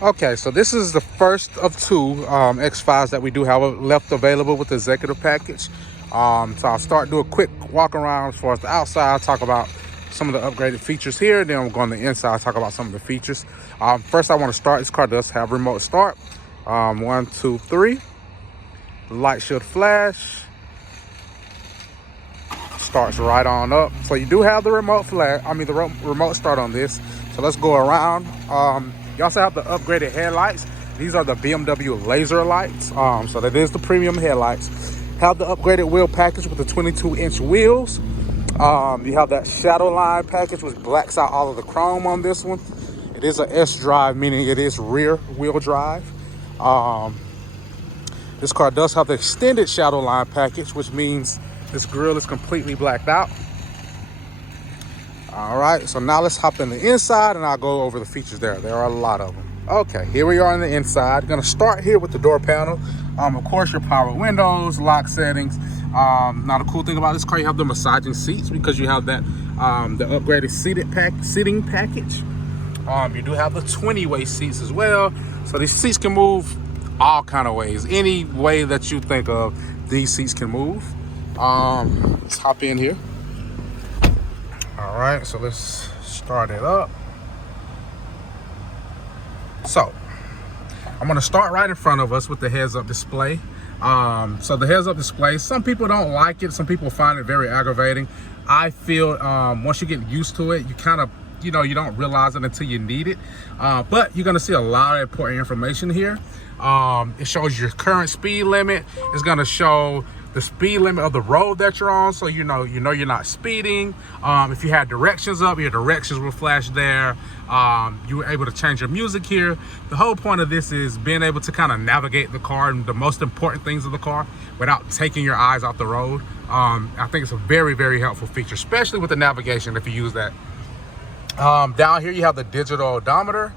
Okay, so this is the first of two X5s that we do have left available with the executive package. So I'll start do a quick walk around as far as the outside, talk about some of the upgraded features here. Then we'll go on the inside, talk about some of the features. First, I want to start. This car does have remote start. 1, 2, 3. Light should flash. Starts right on up. So you do have the remote remote start on this. So let's go around. You also have the upgraded headlights. These are the BMW laser lights. So that is the premium headlights. Have the upgraded wheel package with the 22-inch wheels. You have that shadow line package, which blacks out all of the chrome on this one. It is a S drive, meaning it is rear wheel drive. This car does have the extended shadow line package, which means this grille is completely blacked out. All right, so now let's hop in the inside and I'll go over the features there. There are a lot of them. Okay, here we are on the inside. Gonna start here with the door panel. Of course, your power windows, lock settings. Now the cool thing about this car, you have the massaging seats because you have that the upgraded seating package. You do have the 20-way seats as well. So these seats can move all kind of ways. Any way that you think of, these seats can move. Let's hop in here. All right, so let's start it up. So I'm gonna start right in front of us with the heads-up display. So the heads-up display, some people don't like it, some people find it very aggravating. I feel once you get used to it, you kind of, you don't realize it until you need it. But you're gonna see a lot of important information here. It shows your current speed limit. It's gonna show the speed limit of the road that you're on, so you know you're not speeding. If you had directions up, your directions will flash there. You were able to change your music here. The whole point of this is being able to kind of navigate the car and the most important things of the car without taking your eyes off the road. I think it's a very, very helpful feature, especially with the navigation if you use that. Down here you have the digital odometer.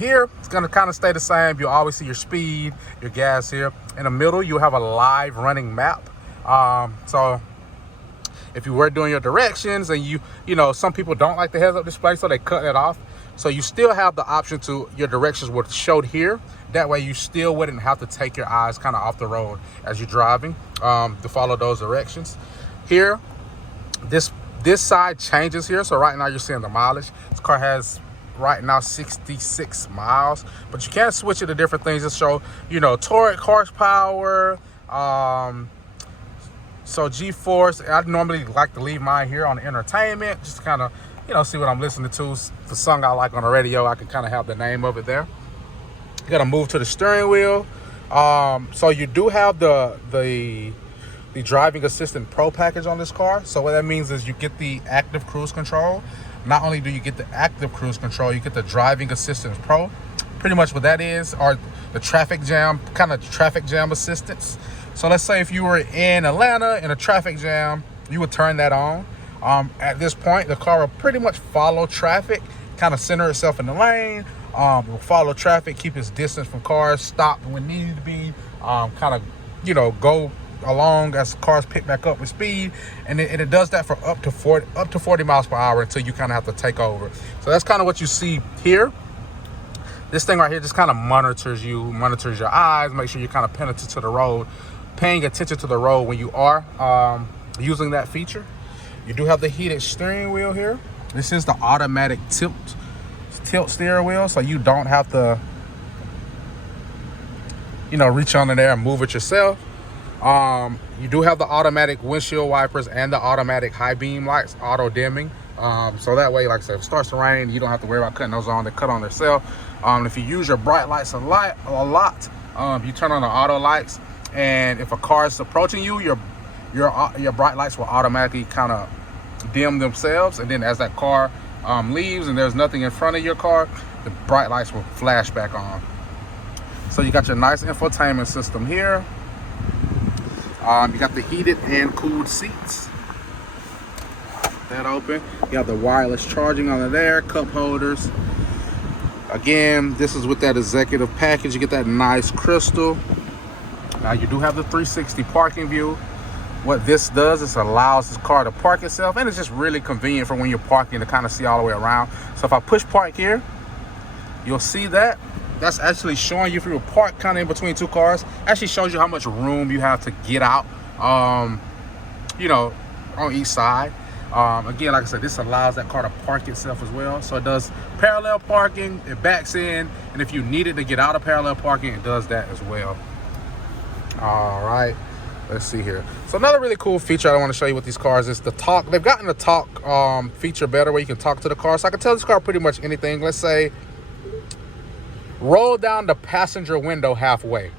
Here it's gonna kind of stay the same. You'll always see your speed, your gas here. In the middle you have a live running map. So if you were doing your directions and you know some people don't like the heads-up display, so they cut it off. So you still have the option to your directions would showed here. That way you still wouldn't have to take your eyes kind of off the road as you're driving to follow those directions. Here, this side changes here. So right now you're seeing the mileage. This car has right now 66 miles, but you can switch it to different things to show torque, horsepower, so G-force. I normally like to leave mine here on entertainment, just to kind of see what I'm listening to. The song I like on the radio, I can kind of have the name of it there. You gotta move to the steering wheel. So you do have the driving assistant pro package on this car. So what that means is you get the active cruise control. Not only do you get the active cruise control, you get the driving assistance pro. Pretty much what that is, or the traffic jam assistance. So let's say if you were in Atlanta in a traffic jam, you would turn that on. At this point, the car will pretty much follow traffic, kind of center itself in the lane, will follow traffic, keep its distance from cars, stop when needed to be, kind of, go along as cars pick back up with speed, and it does that for up to 40 miles per hour until you kind of have to take over. So that's kind of what you see here. This thing right here just kind of monitors your eyes, make sure you're kind of penitent to the road, paying attention to the road when you are using that feature. You do have the heated steering wheel here. This is the automatic tilt steering wheel, so you don't have to reach under there and move it yourself. You do have the automatic windshield wipers and the automatic high beam lights, auto dimming. So that way, like I said, if it starts to rain, you don't have to worry about cutting those on. They cut on themselves. If you use your bright lights a lot, you turn on the auto lights, and if a car is approaching you, your bright lights will automatically kind of dim themselves. And then as that car leaves and there's nothing in front of your car, the bright lights will flash back on. So you got your nice infotainment system here. You got the heated and cooled seats. That open. You have the wireless charging under there, cup holders. Again, this is with that executive package. You get that nice crystal. Now you do have the 360 parking view. What this does is allows this car to park itself, and it's just really convenient for when you're parking to kind of see all the way around. So if I push park here, you'll see that. that's actually showing you if you were parked kind of in between two cars. Actually shows you how much room you have to get out, you know, on each side. Again, like I said, this allows that car to park itself as well. So it does parallel parking, it backs in, and if you needed to get out of parallel parking, it does that as well. All right, let's see here. So another really cool feature I want to show you with these cars is the talk. They've gotten the talk feature better, where you can talk to the car. So I can tell this car pretty much anything. Let's say, roll down the passenger window halfway.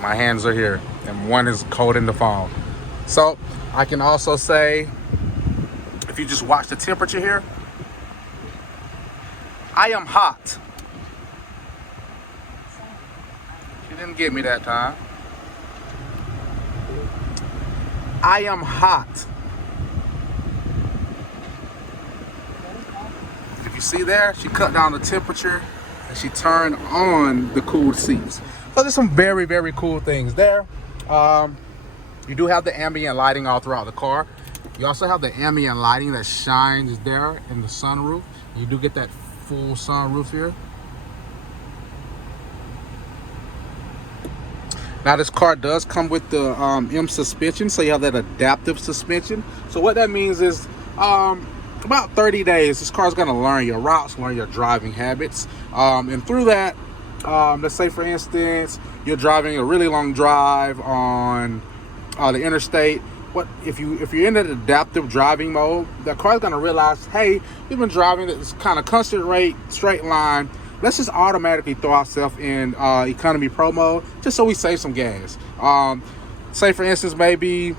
My hands are here, and one is holding the phone. So I can also say, if you just watch the temperature here, I am hot. She didn't get me that time. I am hot. If you see there, she cut down the temperature and she turned on the cooled seats. So there's some very, very cool things there. You do have the ambient lighting all throughout the car. You also have the ambient lighting that shines there in the sunroof. You do get that full sunroof here. Now this car does come with the M suspension, so you have that adaptive suspension. So what that means is about 30 days, this car is going to learn your routes, learn your driving habits, and through that, let's say for instance you're driving a really long drive on the interstate. What if you're in an adaptive driving mode, the car is going to realize, hey, we've been driving this kind of constant rate, straight line. Let's just automatically throw ourselves in economy pro mode, just so we save some gas. Say for instance, maybe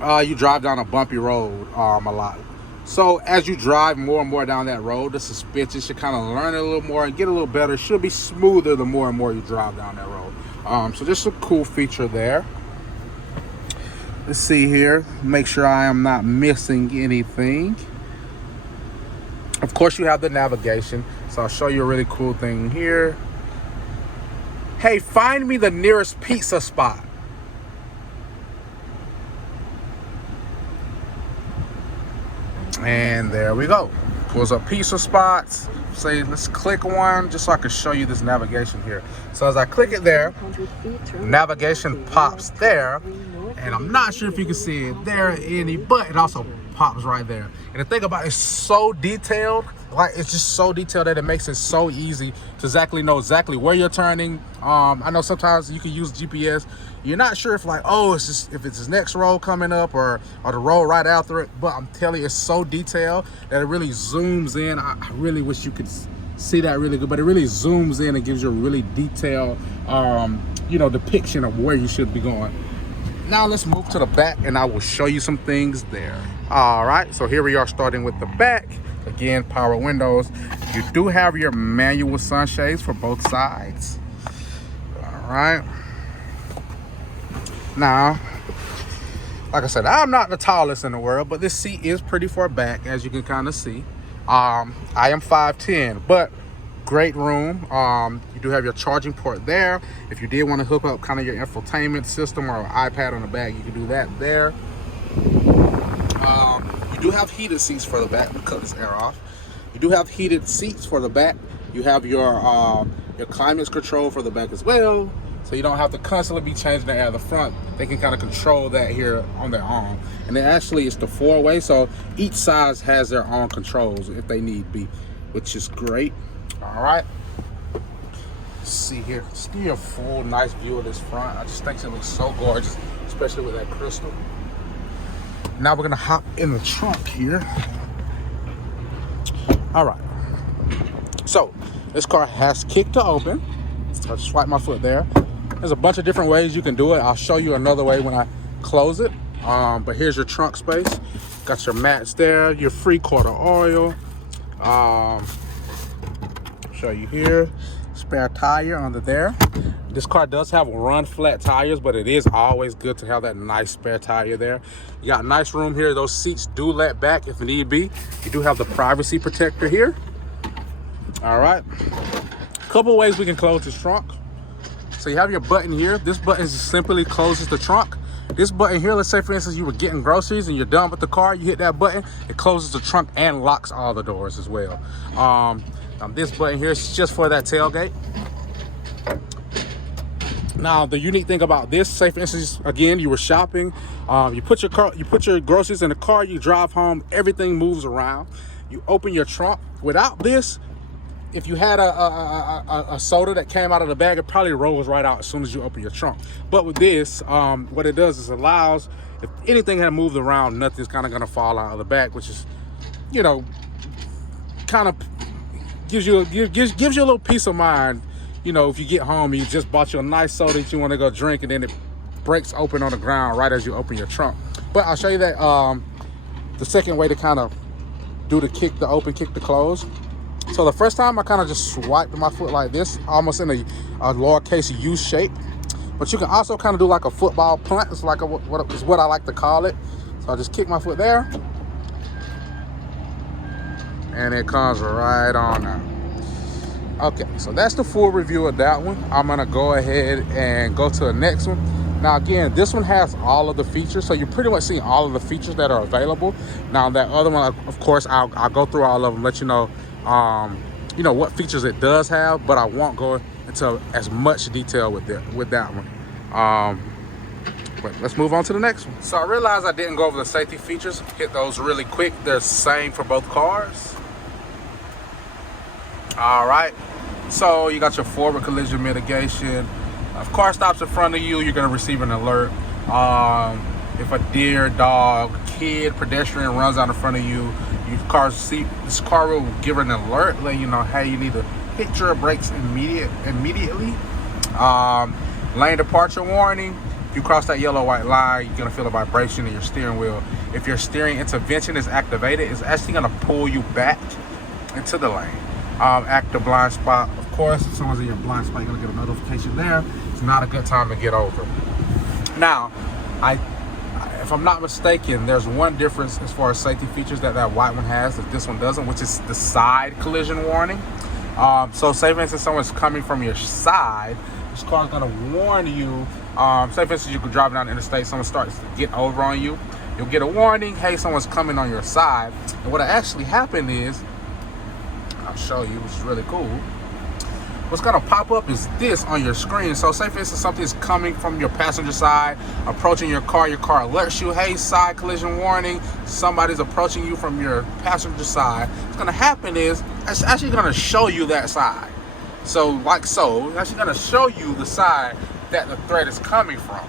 you drive down a bumpy road a lot. So as you drive more and more down that road, the suspension should kind of learn it a little more and get a little better. It should be smoother the more and more you drive down that road. So just a cool feature there. Let's see here, make sure I am not missing anything. Of course, you have the navigation. So I'll show you a really cool thing here. Hey, find me the nearest pizza spot. And there we go. Pulls up pizza spots. Say, let's click one just so I can show you this navigation here. So as I click it there, navigation pops there. And I'm not sure if you can see it there any, but it also pops right there. And the thing about it, it's so detailed, like it's just so detailed that it makes it so easy to exactly know exactly where you're turning. I know sometimes you can use GPS. You're not sure if like, oh, it's just if it's this next road coming up or the road right after it. But I'm telling you, it's so detailed that it really zooms in. I really wish you could see that really good, but it really zooms in and gives you a really detailed, you know, depiction of where you should be going. Now let's move to the back and I will show you some things there. All right, so here we are starting with the back. Again, power windows. You do have your manual sunshades for both sides. All right. Now, like I said, I'm not the tallest in the world, but this seat is pretty far back, as you can kind of see. I am 5'10", but great room. You do have your charging port there. If you did want to hook up kind of your infotainment system or an iPad on the back, you can do that there. You do have heated seats for the back. Let me cut this air off. You do have heated seats for the back. You have your climate control for the back as well, so you don't have to constantly be changing the air. The front, they can kind of control that here on their own. And then actually it's the 4-way, so each side has their own controls if they need be, which is great. All right, let's see here. Let's give you a full nice view of this front. I just think it looks so gorgeous, especially with that crystal. Now we're gonna hop in the trunk here. All right, so this car has kick to open. I'll just swipe my foot there. There's a bunch of different ways you can do it. I'll show you another way when I close it. But here's your trunk space. Got your mats there, your free quarter oil. Show you here, spare tire under there. This car does have run flat tires, but it is always good to have that nice spare tire there. You got nice room here. Those seats do let back if need be. You do have the privacy protector here. All right, a couple ways we can close this trunk. So you have your button here. This button just simply closes the trunk. This button here, let's say for instance you were getting groceries and you're done with the car, you hit that button, it closes the trunk and locks all the doors as well. This button here is just for that tailgate. Now the unique thing about this, say for instance, again, you were shopping, you put your groceries in the car, you drive home, everything moves around. You open your trunk. Without this, if you had a soda that came out of the bag, it probably rolls right out as soon as you open your trunk. But with this, what it does is allows, if anything had moved around, nothing's kind of gonna fall out of the bag, which is, you know, kind of gives you a little peace of mind. You know, if you get home and you just bought you a nice soda that you want to go drink, and then it breaks open on the ground right as you open your trunk. But I'll show you that the second way to kind of do the kick to open, kick to close. So the first time I kind of just swiped my foot like this, almost in a lowercase U shape. But you can also kind of do like a football punt. It's like what I like to call it. So I just kick my foot there, and it comes right on out. Okay, so that's the full review of that one. I'm gonna go ahead and go to the next one. Now again, this one has all of the features, so you're pretty much seeing all of the features that are available. Now that other one, of course, I'll go through all of them, let you know, what features it does have, but I won't go into as much detail with that one. But let's move on to the next one. So I realized I didn't go over the safety features. Hit those really quick. They're the same for both cars. All right, so you got your forward collision mitigation. If car stops in front of you, you're gonna receive an alert. If a deer, dog, kid, pedestrian runs out in front of you, this car will give an alert, letting you know, hey, you need to hit your brakes immediately. Lane departure warning. If you cross that yellow white line, you're gonna feel a vibration in your steering wheel. If your steering intervention is activated, it's actually gonna pull you back into the lane. Active blind spot, of course, if someone's in your blind spot, you're gonna get a notification there. It's not a good time to get over. Now, if I'm not mistaken, there's one difference as far as safety features that white one has that this one doesn't, which is the side collision warning. So say for instance someone's coming from your side, this car's gonna warn you. Say for instance you're driving down the interstate, someone starts to get over on you, you'll get a warning, hey, someone's coming on your side. And what actually happened is, I'll show you, which is really cool. What's gonna pop up is this on your screen. So say for instance something's coming from your passenger side, approaching your car alerts you, hey, side collision warning, somebody's approaching you from your passenger side. What's gonna happen is, it's actually gonna show you that side. So it's actually gonna show you the side that the threat is coming from.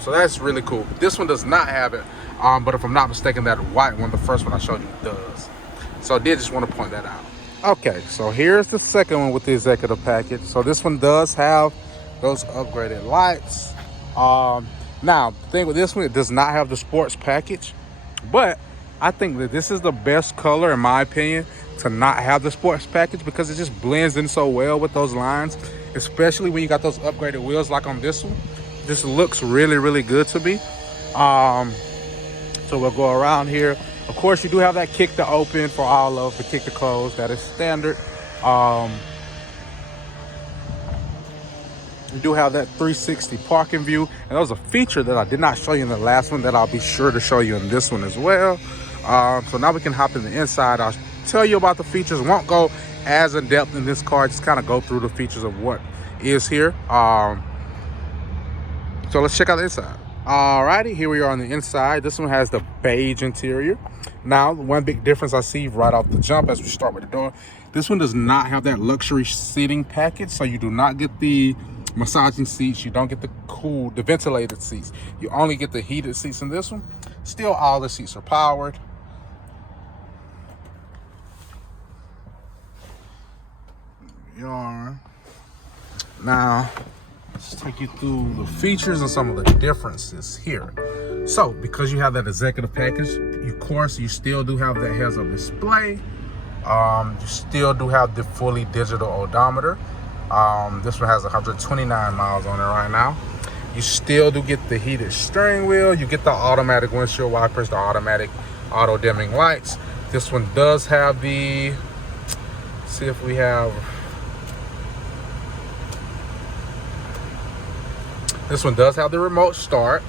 So that's really cool. This one does not have it, but if I'm not mistaken, that white one, the first one I showed you, does. So I did just want to point that out. Okay, so here's the second one with the executive package. So this one does have those upgraded lights. Now, the thing with this one, it does not have the sports package, but I think that this is the best color, in my opinion, to not have the sports package, because it just blends in so well with those lines, especially when you got those upgraded wheels like on this one. This looks really, really good to me. So we'll go around here. Of course, you do have that kick to open for all of the kick to close. That is standard. You do have that 360 parking view. And that was a feature that I did not show you in the last one that I'll be sure to show you in this one as well. So now we can hop in the inside. I'll tell you about the features. Won't go as in depth in this car. Just kind of go through the features of what is here. So let's check out the inside. Alrighty, here we are on the inside. This one has the beige interior. Now, one big difference I see right off the jump as we start with the door, this one does not have that luxury seating package, so you do not get the massaging seats, you don't get the ventilated seats. You only get the heated seats in this one. Still, all the seats are powered. Now, let's take you through the features and some of the differences here. So, because you have that executive package, of course, you still do have that heads-up display. You still do have the fully digital odometer. This one has 129 miles on it right now. You still do get the heated steering wheel. You get the automatic windshield wipers, the automatic auto-dimming lights. This one does have the, let's see if we have, this one does have the remote start.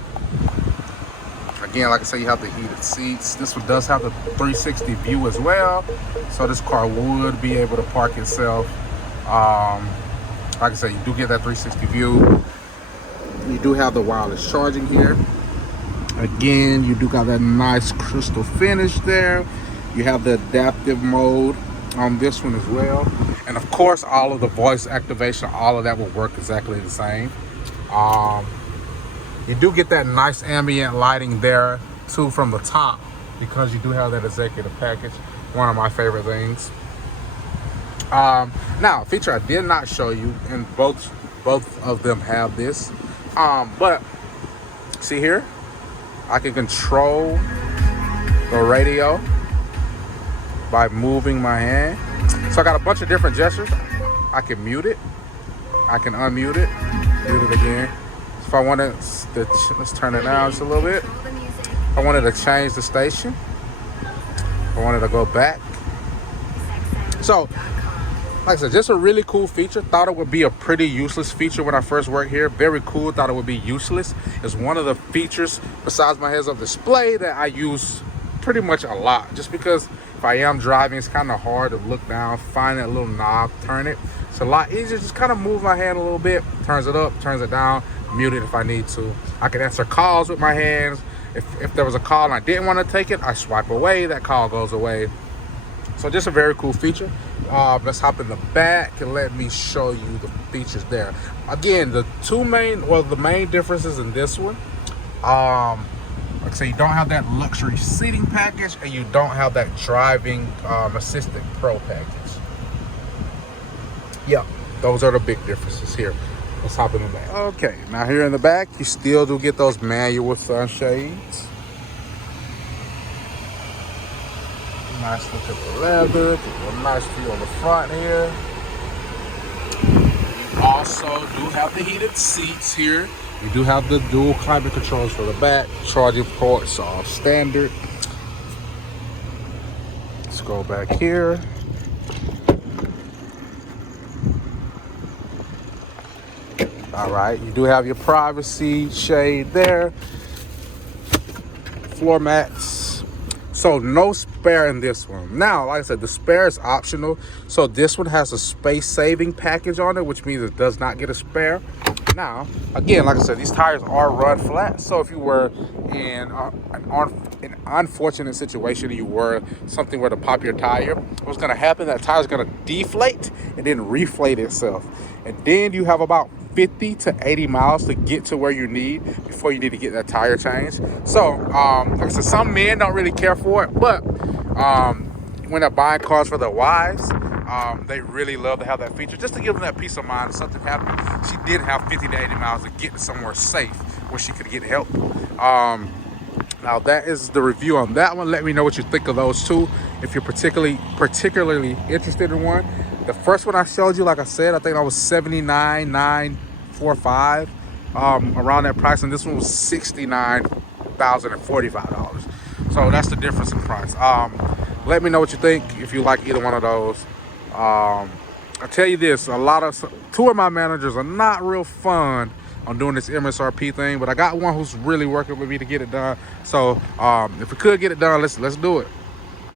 Again, like I said, you have the heated seats. This one does have the 360 view as well, so this car would be able to park itself. Like I said, you do get that 360 view. You do have the wireless charging here. Again, you do got that nice crystal finish there. You have the adaptive mode on this one as well. And of course, all of the voice activation, all of that will work exactly the same. You do get that nice ambient lighting there too from the top, because you do have that executive package. One of my favorite things. Now, a feature I did not show you, and both of them have this. But see here, I can control the radio by moving my hand. So I got a bunch of different gestures. I can mute it, I can unmute it, mute it again. If I wanted to, let's turn it down just a little bit. If I wanted to change the station, if I wanted to go back. So, like I said, just a really cool feature. Thought it would be a pretty useless feature when I first worked here. Very cool. Thought it would be useless. It's one of the features besides my heads-up display that I use pretty much a lot. Just because if I am driving, it's kind of hard to look down, find that little knob, turn it. It's a lot easier. Just kind of move my hand a little bit, turns it up, turns it down, mute it if I need to. I can answer calls with my hands. If there was a call and I didn't want to take it, I swipe away, that call goes away. So just a very cool feature. Let's hop in the back and let me show you the features there. Again, the main differences in this one, like I say, you don't have that luxury seating package, and you don't have that driving assistant pro package. Yeah, those are the big differences here. Let's hop in the back. Okay, now here in the back, you still do get those manual sunshades. Nice look at the leather, get a nice feel on the front here. You also do have the heated seats here. You do have the dual climate controls for the back. Charging ports are standard. Let's go back here. All right, you do have your privacy shade there. Floor mats. So no spare in this one. Now, like I said, the spare is optional. So this one has a space saving package on it, which means it does not get a spare. Now, again, like I said, these tires are run flat. So if you were in an unfortunate situation, something were to pop your tire, what's gonna happen, that tire's gonna deflate and then reflate itself. And then you have about 50 to 80 miles to get to where you need before you need to get that tire changed. So, like I said, some men don't really care for it, but when they're buying cars for their wives, they really love to have that feature, just to give them that peace of mind if something happened. She did have 50 to 80 miles to get somewhere safe where she could get help. Now that is the review on that one. Let me know what you think of those two, if you're particularly interested in one. The first one I showed you, like I said, I think that was $79,945, around that price, and this one was $69,045. So that's the difference in price. Let me know what you think if you like either one of those. I tell you this, two of my managers are not real fun on doing this MSRP thing, but I got one who's really working with me to get it done. So if we could get it done, let's do it.